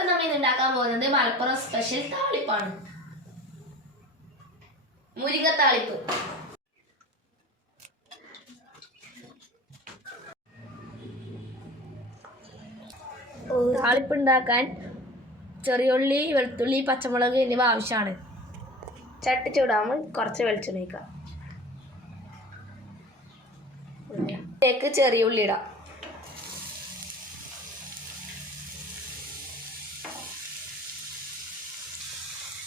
അപ്പം നമ്മൾ ഇന്ന് ഉണ്ടാക്കാൻ പോകുന്നത് മലപ്പുറം സ്പെഷ്യൽ താളിപ്പാണ്. മുരിങ്ങ താളിപ്പ്. താളിപ്പ് ഉണ്ടാക്കാൻ ചെറിയുള്ളി വെളുത്തുള്ളി പച്ചമുളക് എന്നിവ ആവശ്യമാണ്. ചട്ടി ചൂടാകുമ്പോൾ കുറച്ച് വെളിച്ചെണ്ണ ചെറിയ ഉള്ളി ഇടാം.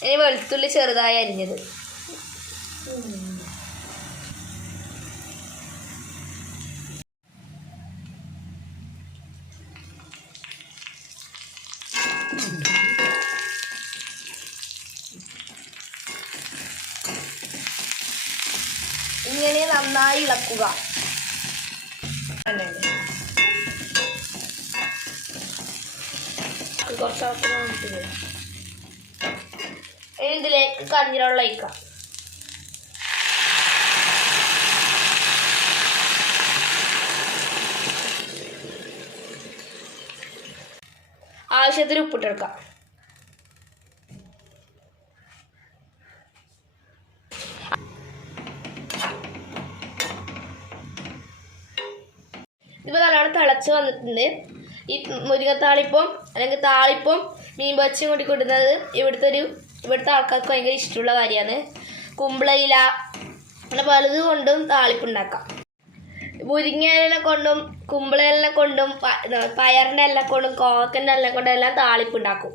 ഇനി വെളുത്തുള്ളി ചെറുതായി അരിഞ്ഞത് ഇങ്ങനെ നന്നായി ഇളക്കുക കുറച്ച്. ഇനി ഇതിലേക്ക് കഞ്ഞിവെള്ളം ഒഴിക്കാം. ആവശ്യത്തിന് ഉപ്പിട്ടെടുക്കാം. ഇപ്പോൾ നല്ലോണം തിളച്ച് വന്നിട്ടുണ്ട്. ഈ മുരിങ്ങത്താളിപ്പം അല്ലെങ്കിൽ താളിപ്പം മീൻ പച്ചയും കൂടി കൊടുക്കുന്നത് ഇവിടുത്തെ ഒരു ഇവിടുത്തെ ആൾക്കാർക്ക് ഭയങ്കര ഇഷ്ടമുള്ള കാര്യമാണ്. കുമ്പളയില അങ്ങനെ പലത് കൊണ്ടും താളിപ്പുണ്ടാക്കാം മുരിങ്ങയിലെ കൊണ്ടും കുമ്പളയിലെ കൊണ്ടും പയറിന്റെ എല്ലാം കൊണ്ടും കോക്കന്റെ എല്ലാം കൊണ്ടും എല്ലാം താളിപ്പുണ്ടാക്കും